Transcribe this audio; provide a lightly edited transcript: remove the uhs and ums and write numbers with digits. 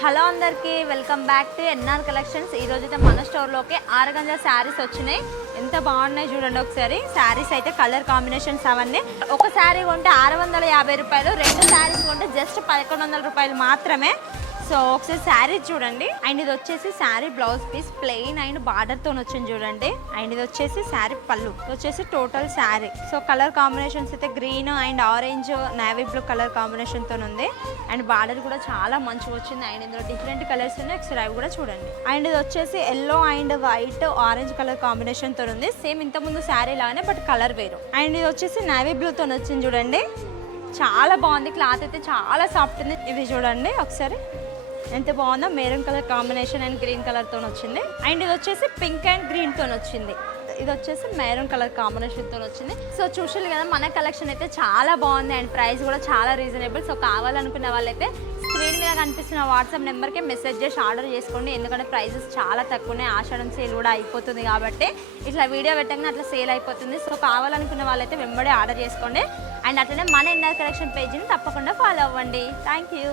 Hello అందరికీ welcome back to NR collections. ఈ రోజు అయితే మన స్టోర్లోకి ఆర్గంజా శారీస్ వచ్చినాయి. ఎంత బాగున్నాయి చూడండి ఒకసారి. శారీస్ అయితే కలర్ కాంబినేషన్స్ అవన్నీ. ఒక శారీ కొంటే 650 రూపాయలు, 2 శారీస్ కొంటే జస్ట్ 1100 రూపాయలు మాత్రమే. సో ఒకసారి శారీ చూడండి. అండ్ ఇది వచ్చేసి sari blouse piece plain and border తో వచ్చింది చూడండి. అండ్ ఇది వచ్చేసి శారీ పళ్ళు, ఇది వచ్చేసి total sari. So colour combinations అయితే green and orange navy blue colour combination తో ఉంది. అండ్ బార్డర్ కూడా చాలా మంచిగా వచ్చింది. అండ్ ఇందులో డిఫరెంట్ కలర్స్ ఉన్నాయి, ఒకసారి అవి కూడా చూడండి. అండ్ ఇది వచ్చేసి yellow and white orange colour combination తో ఉంది. సేమ్ ఇంత ముందు శారీ లాగానే బట్ కలర్ వేరు. అండ్ ఇది వచ్చేసి నేవీ బ్లూ తో వచ్చింది చూడండి. చాలా బాగుంది, క్లాత్ అయితే చాలా సాఫ్ట్ ఉంది. ఇది చూడండి ఒకసారి ఎంత బాగుందో. Maroon colour combination and green colour తో వచ్చింది. అండ్ ఇది వచ్చేసి పింక్ అండ్ గ్రీన్ తో వచ్చింది. ఇది వచ్చేసి మెరూన్ కలర్ కాంబినేషన్ తో వచ్చింది. సో చూసారు కదా, మన కలెక్షన్ అయితే చాలా బాగుంది అండ్ ప్రైస్ కూడా చాలా రీజనబుల్. సో కావాలనుకున్న వాళ్ళైతే స్క్రీన్ మీద కనిపిస్తున్న వాట్సాప్ నెంబర్కి మెసేజ్ చేసి ఆర్డర్ చేసుకోండి. ఎందుకంటే ప్రైసెస్ చాలా తక్కువనే, ఆషాఢం సేల్ కూడా అయిపోతుంది కాబట్టి ఇట్లా వీడియో పెట్టగానే అట్లా సేల్ అయిపోతుంది. సో కావాలనుకున్న వాళ్ళైతే వెంబడే ఆర్డర్ చేసుకోండి. అండ్ అట్లనే మన ఎన్ఆర్ కలెక్షన్ పేజీని తప్పకుండా ఫాలో అవ్వండి. Thank you.